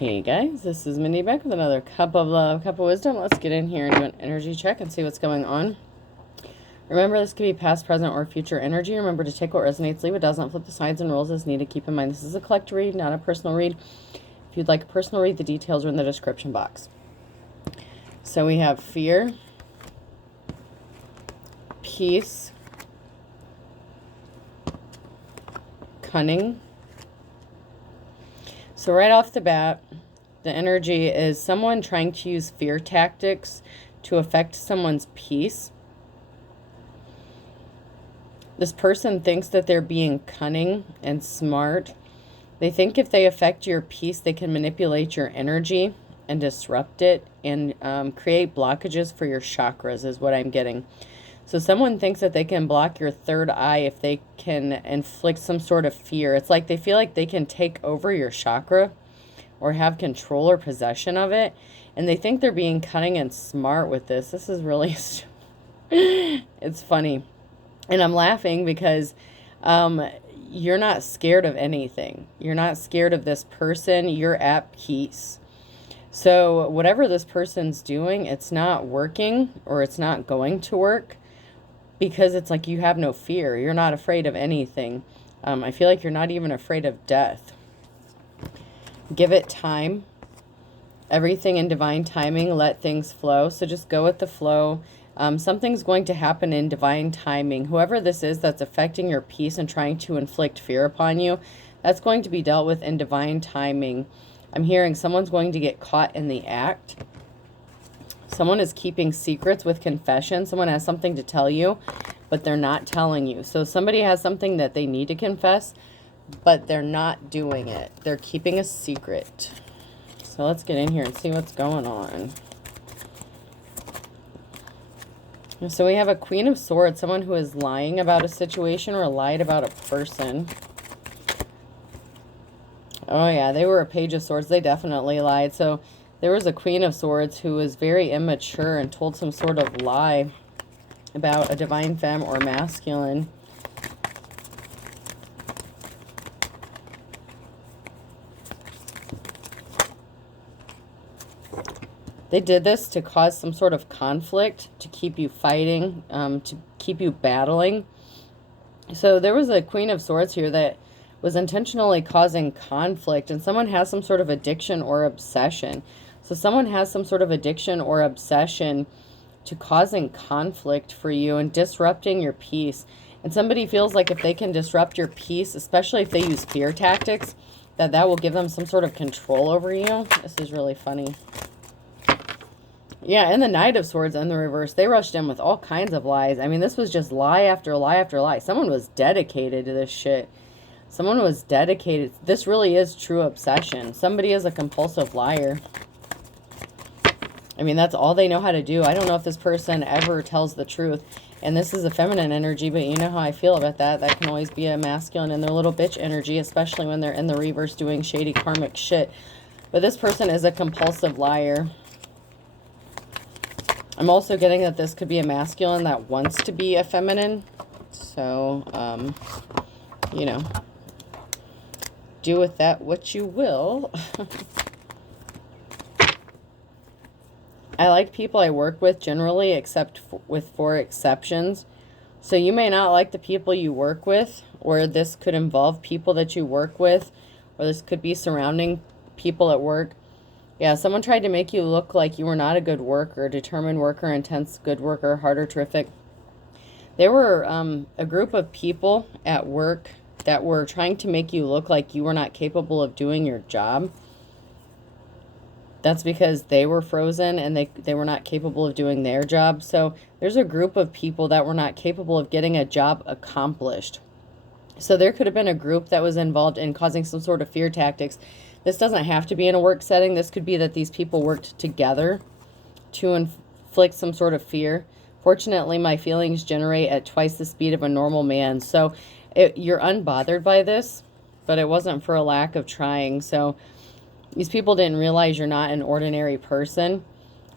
Hey guys, this is Mindy back with another cup of love, cup of wisdom. Let's get in here and do an energy check and see what's going on. Remember, this could be past, present, or future energy. Remember to take what resonates, leave what doesn't, flip the sides and rules as needed. Keep in mind this is a collective read, not a personal read. If you'd like a personal read, the details are in the description box. So we have fear, peace, cunning. So right off the bat, the energy is someone trying to use fear tactics to affect someone's peace. This person thinks that they're being cunning and smart. They think if they affect your peace, they can manipulate your energy and disrupt it and create blockages for your chakras is what I'm getting. So someone thinks that they can block your third eye if they can inflict some sort of fear. It's like they feel like they can take over your chakra or have control or possession of it. And they think they're being cunning and smart with this. This is really, it's funny. And I'm laughing because you're not scared of anything. You're not scared of this person. You're at peace. So whatever this person's doing, it's not working or it's not going to work. Because it's like you have no fear. You're not afraid of anything. I feel like you're not even afraid of death. Give it time. Everything in divine timing. Let things flow. So just go with the flow. Something's going to happen in divine timing. Whoever this is that's affecting your peace and trying to inflict fear upon you, that's going to be dealt with in divine timing. I'm hearing someone's going to get caught in the act. Someone is keeping secrets with confession. Someone has something to tell you, but they're not telling you. So somebody has something that they need to confess, but they're not doing it. They're keeping a secret. So let's get in here and see what's going on. So we have a Queen of Swords, someone who is lying about a situation or lied about a person. Oh yeah, they were a Page of Swords. They definitely lied. So there was a Queen of Swords who was very immature and told some sort of lie about a divine femme or masculine. They did this to cause some sort of conflict, to keep you fighting, to keep you battling. So there was a Queen of Swords here that was intentionally causing conflict, and someone has some sort of addiction or obsession. So someone has some sort of addiction or obsession to causing conflict for you and disrupting your peace. And somebody feels like if they can disrupt your peace, especially if they use fear tactics, that will give them some sort of control over you. This is really funny. Yeah, and the Knight of Swords in the reverse, they rushed in with all kinds of lies. I mean, this was just lie after lie after lie. Someone was dedicated to this shit. Someone was dedicated. This really is true obsession. Somebody is a compulsive liar. I mean, that's all they know how to do. I don't know if this person ever tells the truth. And this is a feminine energy, but you know how I feel about that. That can always be a masculine and their little bitch energy, especially when they're in the reverse doing shady karmic shit. But this person is a compulsive liar. I'm also getting that this could be a masculine that wants to be a feminine. So, you know, do with that what you will. I like people I work with generally, except with 4 exceptions. So you may not like the people you work with, or this could involve people that you work with, or this could be surrounding people at work. Yeah, someone tried to make you look like you were not a good worker, determined worker, intense good worker, hard or terrific. There were a group of people at work that were trying to make you look like you were not capable of doing your job. That's because they were frozen and they were not capable of doing their job. So there's a group of people that were not capable of getting a job accomplished. So there could have been a group that was involved in causing some sort of fear tactics. This doesn't have to be in a work setting. This could be that these people worked together to inflict some sort of fear. Fortunately, my feelings generate at twice the speed of a normal man. So you're unbothered by this, but it wasn't for a lack of trying. So these people didn't realize you're not an ordinary person.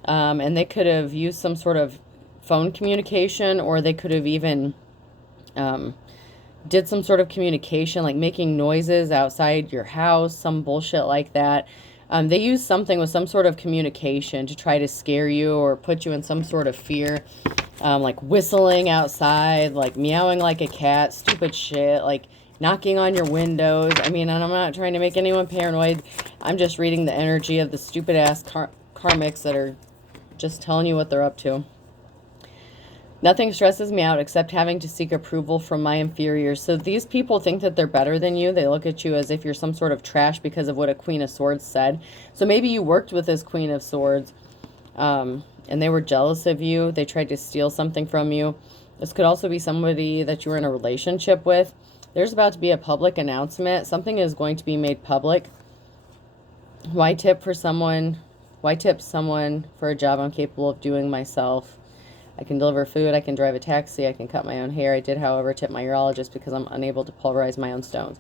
And they could have used some sort of phone communication, or they could have even did some sort of communication, like making noises outside your house, some bullshit like that. They use something with some sort of communication to try to scare you or put you in some sort of fear. Like whistling outside, like meowing like a cat, stupid shit, like knocking on your windows. I mean, and I'm not trying to make anyone paranoid. I'm just reading the energy of the stupid ass karmics that are just telling you what they're up to. Nothing stresses me out except having to seek approval from my inferiors. So these people think that they're better than you. They look at you as if you're some sort of trash because of what a Queen of Swords said. So maybe you worked with this Queen of Swords, and they were jealous of you. They tried to steal something from you. This could also be somebody that you were in a relationship with. There's about to be a public announcement. Something is going to be made public. Why tip someone for a job I'm capable of doing myself? I can deliver food, I can drive a taxi, I can cut my own hair. I did, however, tip my urologist because I'm unable to pulverize my own stones.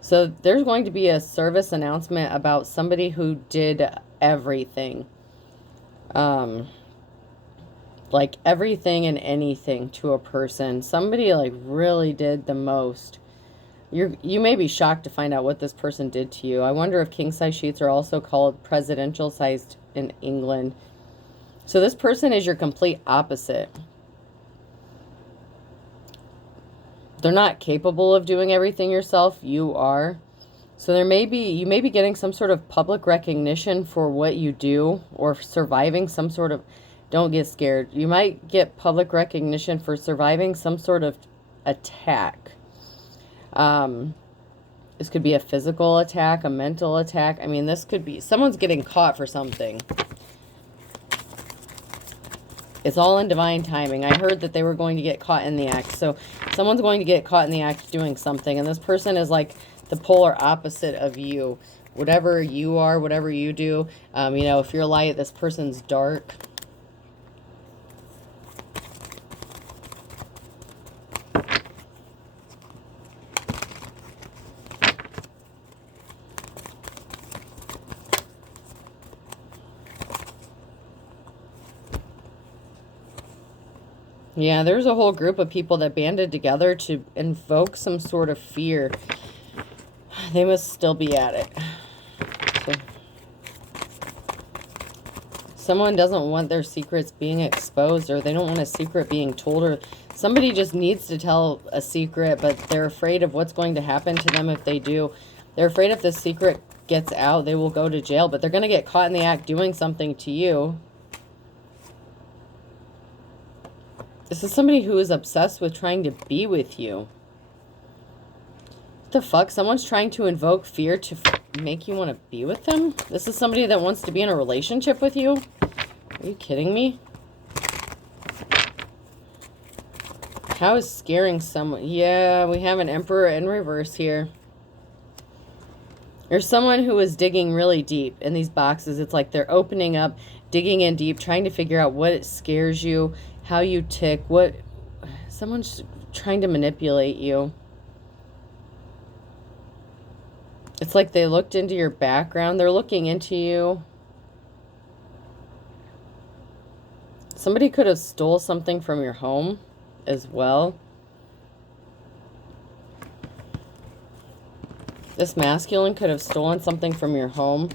So there's going to be a service announcement about somebody who did everything. Like everything and anything to a person. Somebody like really did the most. You may be shocked to find out what this person did to you. I wonder if king-size sheets are also called presidential-sized in England. So this person is your complete opposite. They're not capable of doing everything yourself. You are. So you may be getting some sort of public recognition for what you do, or surviving some sort of, don't get scared. You might get public recognition for surviving some sort of attack. This could be a physical attack, a mental attack. I mean, this could be, someone's getting caught for something. It's all in divine timing. I heard that they were going to get caught in the act. So someone's going to get caught in the act doing something. And this person is like the polar opposite of you. Whatever you are, whatever you do. You know, if you're light, this person's dark. Yeah, there's a whole group of people that banded together to invoke some sort of fear. They must still be at it. So, someone doesn't want their secrets being exposed, or they don't want a secret being told, or somebody just needs to tell a secret, but they're afraid of what's going to happen to them if they do. They're afraid if the secret gets out, they will go to jail, but they're going to get caught in the act doing something to you. This is somebody who is obsessed with trying to be with you. What the fuck? Someone's trying to invoke fear to make you want to be with them? This is somebody that wants to be in a relationship with you? Are you kidding me? How is scaring someone? Yeah, we have an Emperor in reverse here. There's someone who is digging really deep in these boxes. It's like they're opening up, digging in deep, trying to figure out what scares you, how you tick, someone's trying to manipulate you. It's like they looked into your background. They're looking into you. Somebody could have stole something from your home as well. This masculine could have stolen something from your home.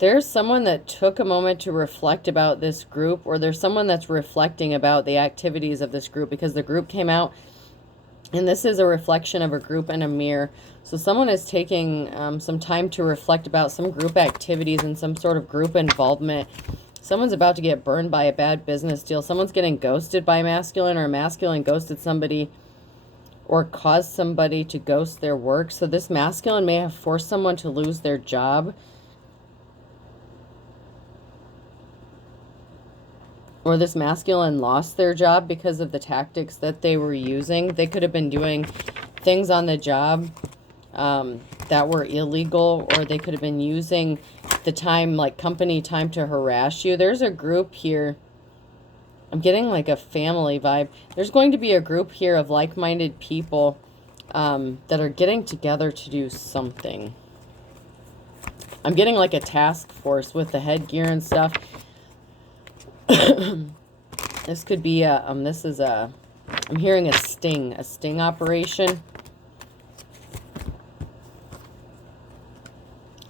There's someone that took a moment to reflect about this group, or there's someone that's reflecting about the activities of this group, because the group came out, and this is a reflection of a group in a mirror. So someone is taking some time to reflect about some group activities and some sort of group involvement. Someone's about to get burned by a bad business deal. Someone's getting ghosted by a masculine, or a masculine ghosted somebody, or caused somebody to ghost their work. So this masculine may have forced someone to lose their job. Or this masculine lost their job because of the tactics that they were using. They could have been doing things on the job that were illegal, or they could have been using the time, like company time, to harass you. There's a group here. I'm getting like a family vibe. There's going to be a group here of like-minded people that are getting together to do something. I'm getting like a task force with the headgear and stuff. This could be a, I'm hearing a sting operation.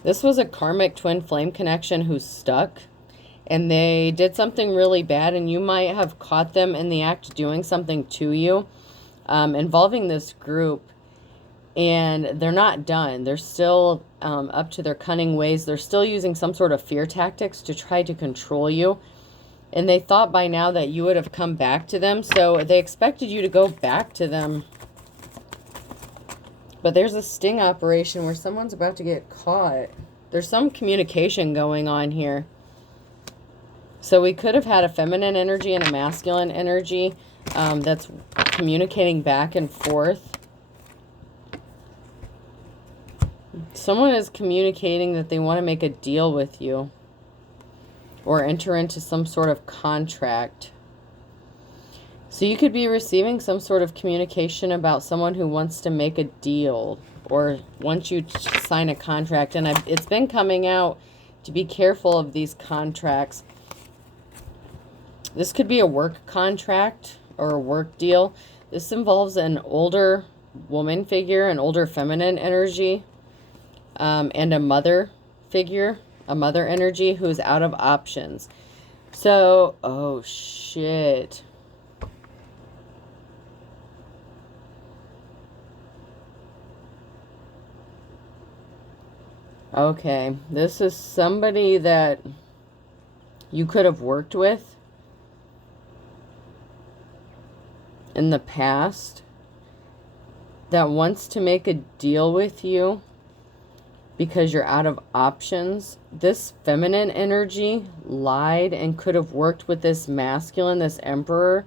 This was a karmic twin flame connection who's stuck, and they did something really bad, and you might have caught them in the act of doing something to you, involving this group. And they're not done. They're still up to their cunning ways. They're still using some sort of fear tactics to try to control you. And they thought by now that you would have come back to them. So they expected you to go back to them. But there's a sting operation where someone's about to get caught. There's some communication going on here. So we could have had a feminine energy and a masculine energy that's communicating back and forth. Someone is communicating that they want to make a deal with you or enter into some sort of contract. So you could be receiving some sort of communication about someone who wants to make a deal or wants you to sign a contract. And it's been coming out to be careful of these contracts. This could be a work contract or a work deal. This involves an older woman figure, an older feminine energy. And a mother figure, a mother energy who's out of options. So, oh shit. Okay, this is somebody that you could have worked with in the past that wants to make a deal with you because you're out of options. This feminine energy lied and could have worked with this masculine, this emperor.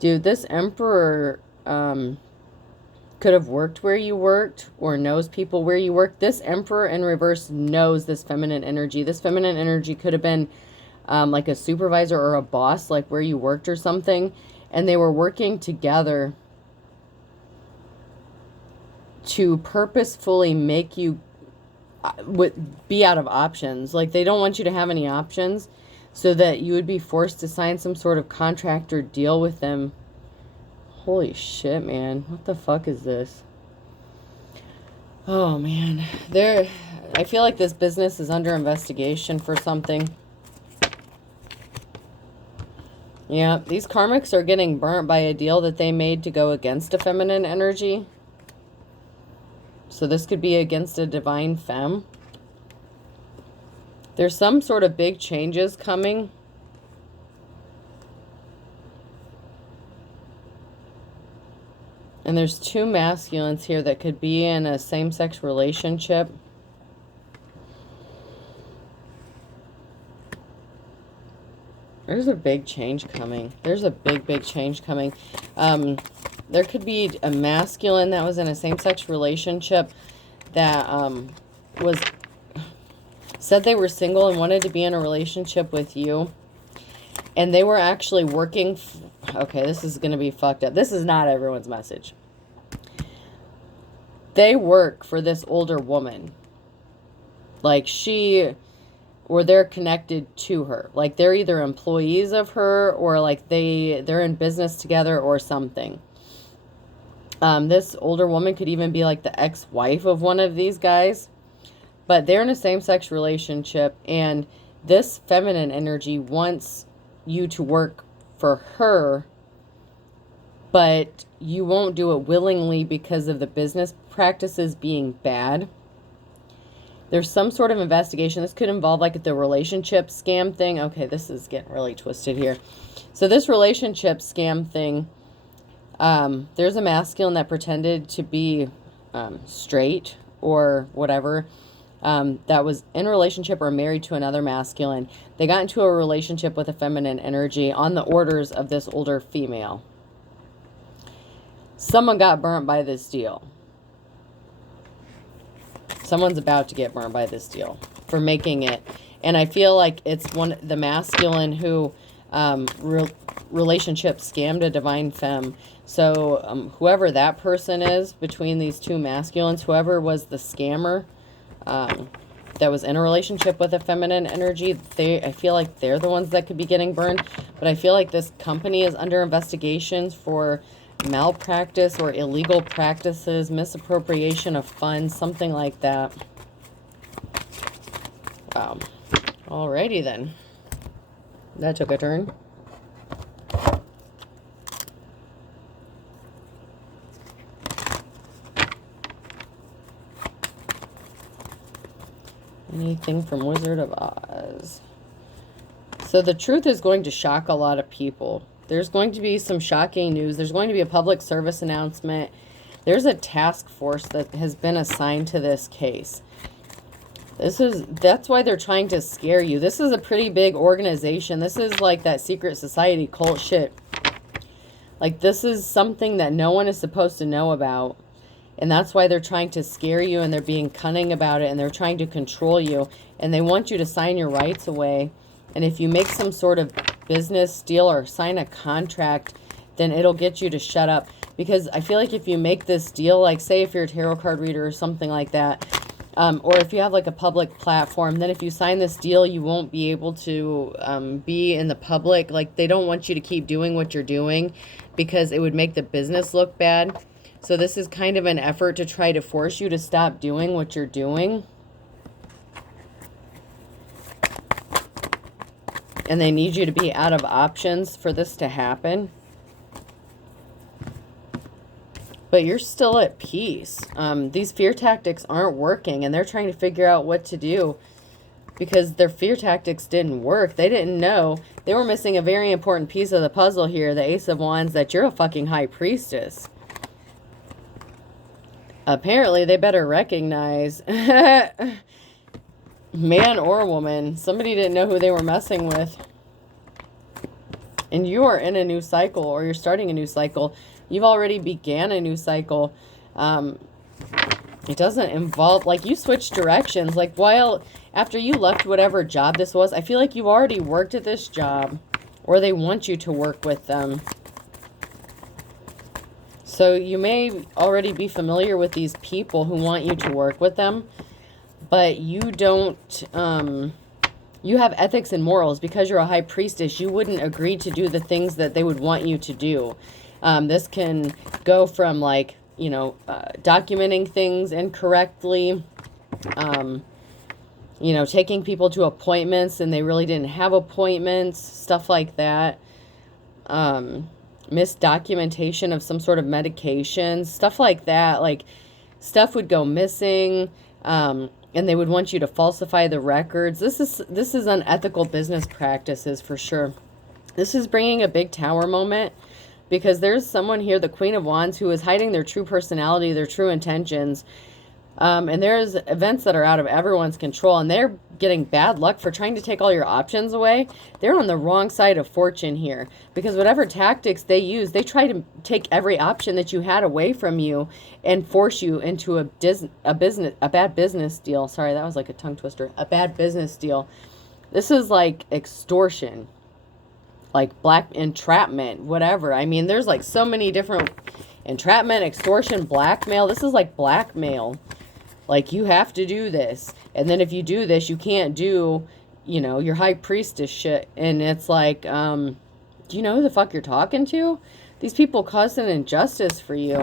Dude, this emperor could have worked where you worked or knows people where you work. This emperor in reverse knows this feminine energy. This feminine energy could have been like a supervisor or a boss, like where you worked or something. And they were working together to purposefully make you be out of options. Like they don't want you to have any options, so that you would be forced to sign some sort of contract or deal with them. Holy shit, man. What the fuck is this? Oh, man. I feel like this business is under investigation for something. Yeah, these karmics are getting burnt by a deal that they made to go against a feminine energy. So this could be against a divine femme. There's some sort of big changes coming. And there's two masculines here that could be in a same-sex relationship. There's a big change coming. There's a big, big change coming. There could be a masculine that was in a same-sex relationship that said they were single and wanted to be in a relationship with you. And they were actually working... Okay, this is going to be fucked up. This is not everyone's message. They work for this older woman. Like or they're connected to her. Like they're either employees of her or like they're in business together or something. This older woman could even be like the ex-wife of one of these guys. But they're in a same-sex relationship, and this feminine energy wants you to work for her, but you won't do it willingly because of the business practices being bad. There's some sort of investigation. This could involve like the relationship scam thing. Okay, this is getting really twisted here. So this relationship scam thing, there's a masculine that pretended to be straight or whatever, that was in a relationship or married to another masculine. They got into a relationship with a feminine energy on the orders of this older female. Someone got burnt by this deal. Someone's about to get burnt by this deal for making it. And I feel like it's the masculine who relationship scammed a divine femme. So whoever that person is between these two masculines, whoever was the scammer that was in a relationship with a feminine energy, I feel like they're the ones that could be getting burned. But I feel like this company is under investigations for malpractice or illegal practices, misappropriation of funds, something like that. Wow. Alrighty then. That took a turn. Anything from Wizard of Oz? So the truth is going to shock a lot of people. There's going to be some shocking news. There's going to be a public service announcement. There's a task force that has been assigned to this case. That's why they're trying to scare you. This is a pretty big organization. This is like that secret society cult shit. Like, this is something that no one is supposed to know about. And that's why they're trying to scare you, and they're being cunning about it, and they're trying to control you. And they want you to sign your rights away. And if you make some sort of business deal or sign a contract, then it'll get you to shut up. Because I feel like if you make this deal, like say if you're a tarot card reader or something like that, or if you have like a public platform, then if you sign this deal, you won't be able to be in the public. Like, they don't want you to keep doing what you're doing because it would make the business look bad. So this is kind of an effort to try to force you to stop doing what you're doing. And they need you to be out of options for this to happen. But you're still at peace. These fear tactics aren't working, and they're trying to figure out what to do because their fear tactics didn't work. They didn't know. They were missing a very important piece of the puzzle here, the Ace of Wands, that you're a fucking high priestess. Apparently, they better recognize, man or woman, somebody didn't know who they were messing with. And you are in a new cycle, or you're starting a new cycle. You've already began a new cycle. It doesn't involve, like, you switched directions. Like, after you left whatever job this was, I feel like you've already worked at this job, or they want you to work with them. So you may already be familiar with these people who want you to work with them, but you don't, you have ethics and morals. Because you're a high priestess, you wouldn't agree to do the things that they would want you to do. This can go from, like, you know, documenting things incorrectly, you know, taking people to appointments and they really didn't have appointments, stuff like that. Misdocumentation of some sort of medication, stuff like that. Like, stuff would go missing, and they would want you to falsify the records. This is unethical business practices for sure. This is bringing a big tower moment, because there's someone here, the Queen of Wands, who is hiding their true personality, their true intentions. And there's events that are out of everyone's control, and they're getting bad luck for trying to take all your options away. They're on the wrong side of fortune here, because whatever tactics they use, they try to take every option that you had away from you and force you into a bad business deal. Sorry, that was like a tongue twister. A bad business deal. This is like extortion, like black entrapment, whatever. I mean, there's like so many different entrapment, extortion, blackmail. This is like blackmail. Like, you have to do this. And then if you do this, you can't do, you know, your high priestess shit. And it's like, do you know who the fuck you're talking to? These people caused an injustice for you.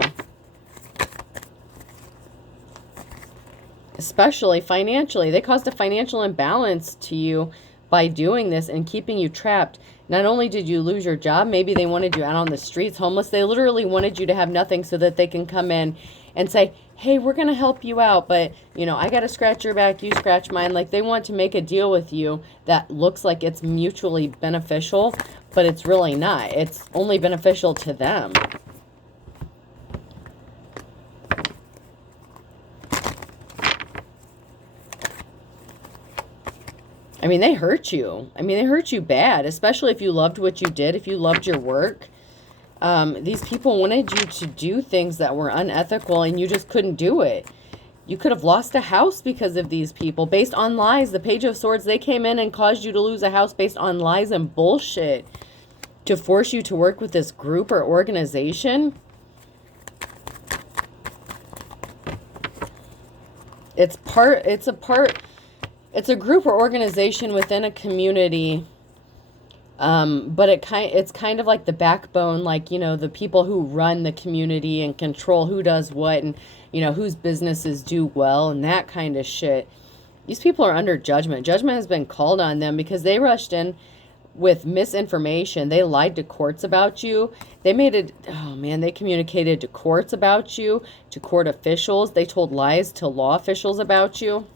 Especially financially. They caused a financial imbalance to you by doing this and keeping you trapped. Not only did you lose your job, maybe they wanted you out on the streets homeless. They literally wanted you to have nothing so that they can come in and say, hey, we're going to help you out, but, you know, I got to scratch your back, you scratch mine. Like, they want to make a deal with you that looks like it's mutually beneficial, but it's really not. It's only beneficial to them. I mean, they hurt you. I mean, they hurt you bad, especially if you loved what you did, if you loved your work. These people wanted you to do things that were unethical, and you just couldn't do it. You could have lost a house because of these people, based on lies. The Page of Swords, they came in and caused you to lose a house based on lies and bullshit to force you to work with this group or organization. It's a group or organization within a community. But it's kind of like the backbone, like, you know, the people who run the community and control who does what, and, you know, whose businesses do well and that kind of shit. These people are under judgment. Judgment has been called on them because they rushed in with misinformation. They lied to courts about you. They made it, oh man, they communicated to courts about you, to court officials. They told lies to law officials about you.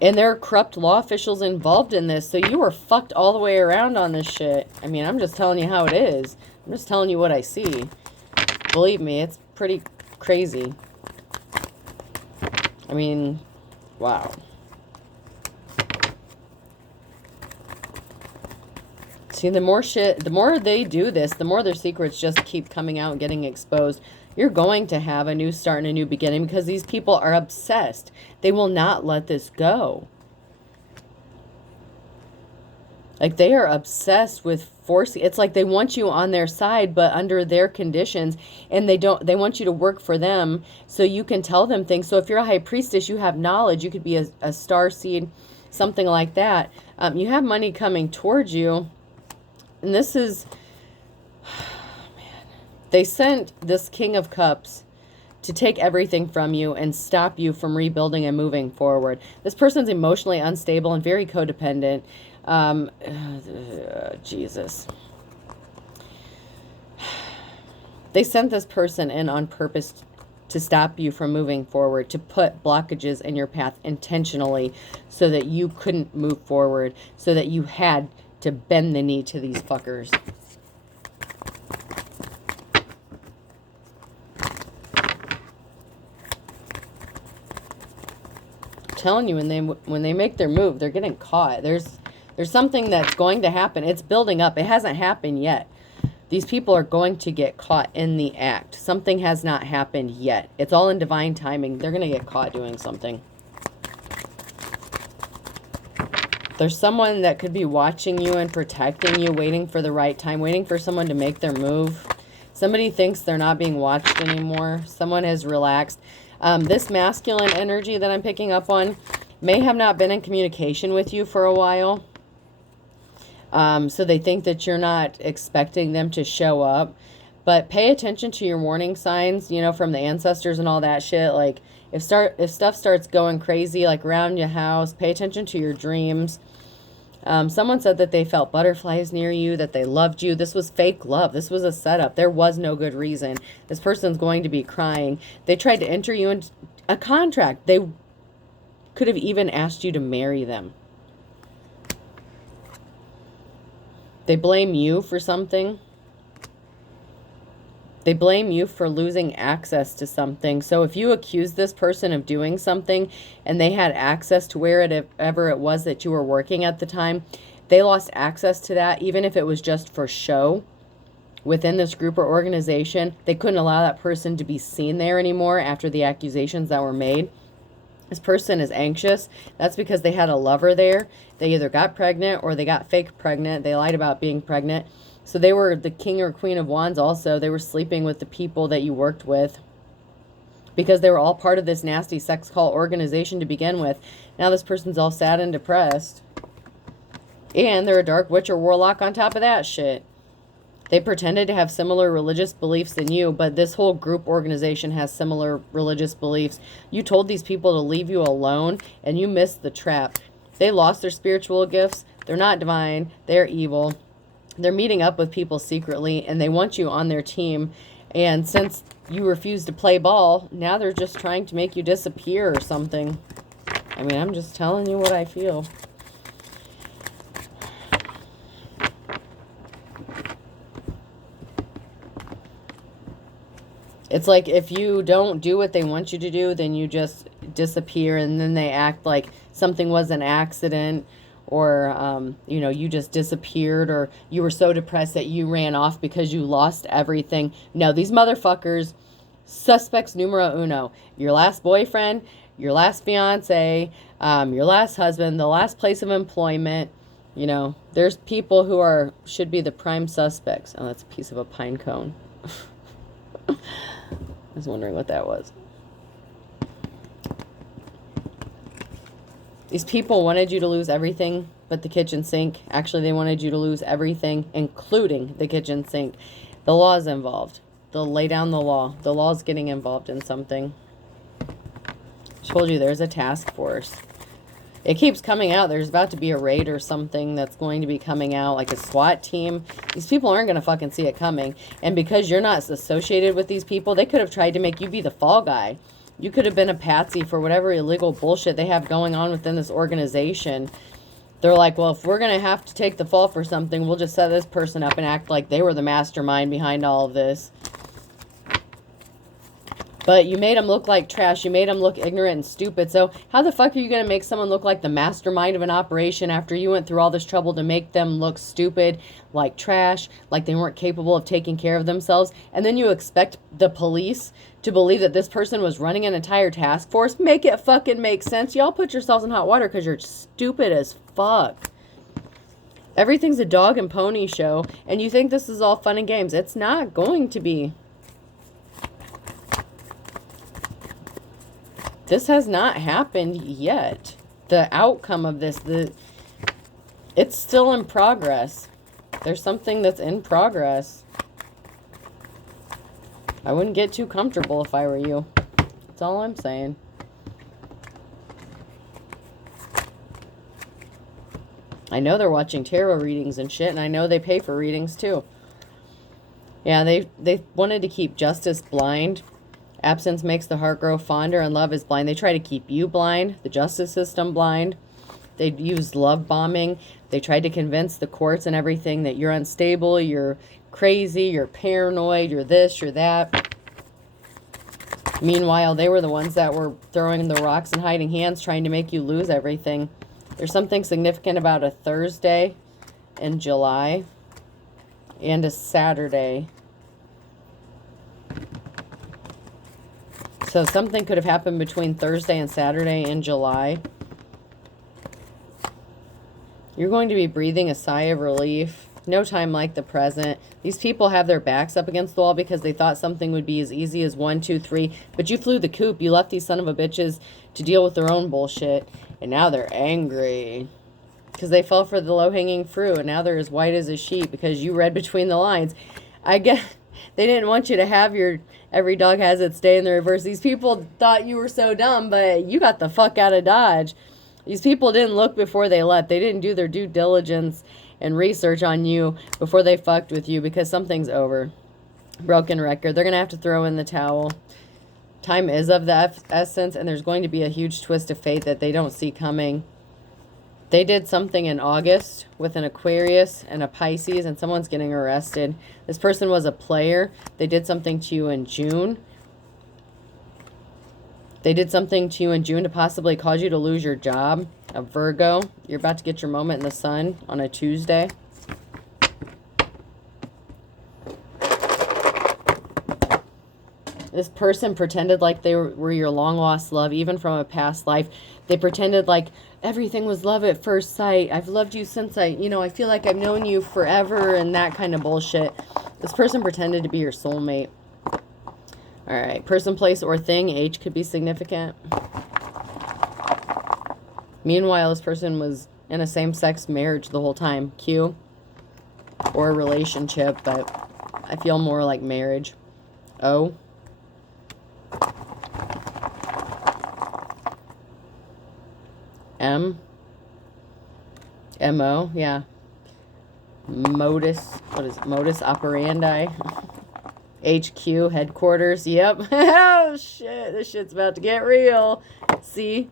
And there are corrupt law officials involved in this. So you were fucked all the way around on this shit. I mean, I'm just telling you how it is. I'm just telling you what I see. Believe me, it's pretty crazy. I mean, wow. See, the more they do this, the more their secrets just keep coming out and getting exposed. You're going to have a new start and a new beginning because these people are obsessed. They will not let this go. Like, they are obsessed with forcing. It's like they want you on their side, but under their conditions, and they want you to work for them so you can tell them things. So if you're a high priestess, you have knowledge. You could be a star seed, something like that. You have money coming towards you. And this is, man, they sent this King of Cups to take everything from you and stop you from rebuilding and moving forward. This person's emotionally unstable and very codependent. Jesus. They sent this person in on purpose to stop you from moving forward, to put blockages in your path intentionally so that you couldn't move forward, so that you had to bend the knee to these fuckers. I'm telling you, when they make their move, they're getting caught. There's something that's going to happen. It's building up. It hasn't happened yet. These people are going to get caught in the act. Something has not happened yet. It's all in divine timing. They're going to get caught doing something. There's someone that could be watching you and protecting you, waiting for the right time, waiting for someone to make their move. Somebody thinks they're not being watched anymore. Someone has relaxed. This masculine energy that I'm picking up on may have not been in communication with you for a while. So they think that you're not expecting them to show up. But pay attention to your warning signs, you know, from the ancestors and all that shit. Like, if stuff starts going crazy, like around your house, pay attention to your dreams. Someone said that they felt butterflies near you, that they loved you. This was fake love. This was a setup. There was no good reason. This person's going to be crying. They tried to enter you into a contract. They could have even asked you to marry them. They blame you for something. They blame you for losing access to something. So if you accuse this person of doing something and they had access to wherever it was that you were working at the time, they lost access to that, even if it was just for show within this group or organization. They couldn't allow that person to be seen there anymore after the accusations that were made. This person is anxious. That's because they had a lover there. They either got pregnant or they got fake pregnant. They lied about being pregnant. So they were the king or queen of wands also. They were sleeping with the people that you worked with because they were all part of this nasty sex cult organization to begin with. Now this person's all sad and depressed. And they're a dark witch or warlock on top of that shit. They pretended to have similar religious beliefs than you, but this whole group organization has similar religious beliefs. You told these people to leave you alone, and you missed the trap. They lost their spiritual gifts. They're not divine. They're evil. They're meeting up with people secretly, and they want you on their team. And since you refuse to play ball, now they're just trying to make you disappear or something. I mean, I'm just telling you what I feel. It's like if you don't do what they want you to do, then you just disappear, and then they act like something was an accident, or, you know, you just disappeared, or you were so depressed that you ran off because you lost everything. No, these motherfuckers, suspects numero uno. Your last boyfriend, your last fiance, your last husband, the last place of employment. You know, there's people who should be the prime suspects. Oh, that's a piece of a pine cone. I was wondering what that was. These people wanted you to lose everything but the kitchen sink. Actually, they wanted you to lose everything, including the kitchen sink. The law is involved. They'll lay down the law. The law is getting involved in something. Told you there's a task force. It keeps coming out. There's about to be a raid or something that's going to be coming out, like a SWAT team. These people aren't going to fucking see it coming. And because you're not associated with these people, they could have tried to make you be the fall guy. You could have been a patsy for whatever illegal bullshit they have going on within this organization. They're like, well, if we're going to have to take the fall for something, we'll just set this person up and act like they were the mastermind behind all of this. But you made them look like trash. You made them look ignorant and stupid. So how the fuck are you going to make someone look like the mastermind of an operation after you went through all this trouble to make them look stupid, like trash, like they weren't capable of taking care of themselves? And then you expect the police to believe that this person was running an entire task force? Make it fucking make sense. Y'all put yourselves in hot water because you're stupid as fuck. Everything's a dog and pony show, and you think this is all fun and games. It's not going to be. This has not happened yet. The outcome of this, it's still in progress. There's something that's in progress. I wouldn't get too comfortable if I were you. That's all I'm saying. I know they're watching tarot readings and shit, and I know they pay for readings too. Yeah, they wanted to keep justice blind. Absence makes the heart grow fonder, and love is blind. They try to keep you blind, the justice system blind. They use love bombing. They tried to convince the courts and everything that you're unstable, you're crazy, you're paranoid, you're this, you're that. Meanwhile, they were the ones that were throwing the rocks and hiding hands, trying to make you lose everything. There's something significant about a Thursday in July and a Saturday. So something could have happened between Thursday and Saturday in July. You're going to be breathing a sigh of relief. No time like the present. These people have their backs up against the wall because they thought something would be as easy as 1, 2, 3. But you flew the coop. You left these son of a bitches to deal with their own bullshit. And now they're angry. Because they fell for the low-hanging fruit. And now they're as white as a sheet because you read between the lines. I guess they didn't want you to have your every dog has its day in the reverse. These people thought you were so dumb, but you got the fuck out of Dodge. These people didn't look before they left. They didn't do their due diligence and research on you before they fucked with you because something's over. Broken record. They're going to have to throw in the towel. Time is of the essence, and there's going to be a huge twist of fate that they don't see coming. They did something in August with an Aquarius and a Pisces, and someone's getting arrested. This person was a player. They did something to you in June. They did something to you in June to possibly cause you to lose your job. A Virgo. You're about to get your moment in the sun on a Tuesday. This person pretended like they were your long-lost love, even from a past life. They pretended like everything was love at first sight. I've loved you since I feel like I've known you forever and that kind of bullshit. This person pretended to be your soulmate. All right. Person, place, or thing. Age could be significant. Meanwhile, this person was in a same-sex marriage the whole time. Q. Or a relationship, but I feel more like marriage. O. M. M-O, yeah. Modus, what is it? Modus operandi. HQ, headquarters, yep. Oh, shit, this shit's about to get real. C.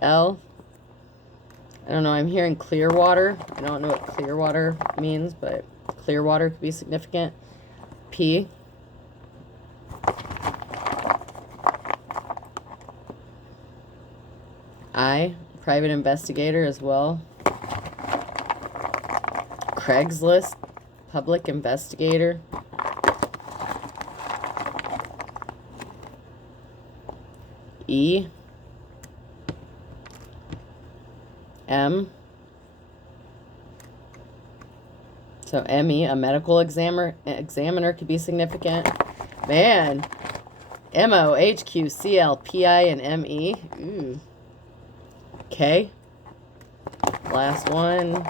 L. I don't know, I'm hearing Clearwater. I don't know what Clearwater means, but Clearwater could be significant. P. I, private investigator as well. Craigslist, public investigator. E. M. So M-E, a medical examiner could be significant. Man. M-O, H-Q, C-L, P-I, and M-E. Ooh. K. Last one.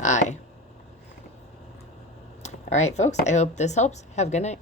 I. All right, folks, I hope this helps. Have a good night.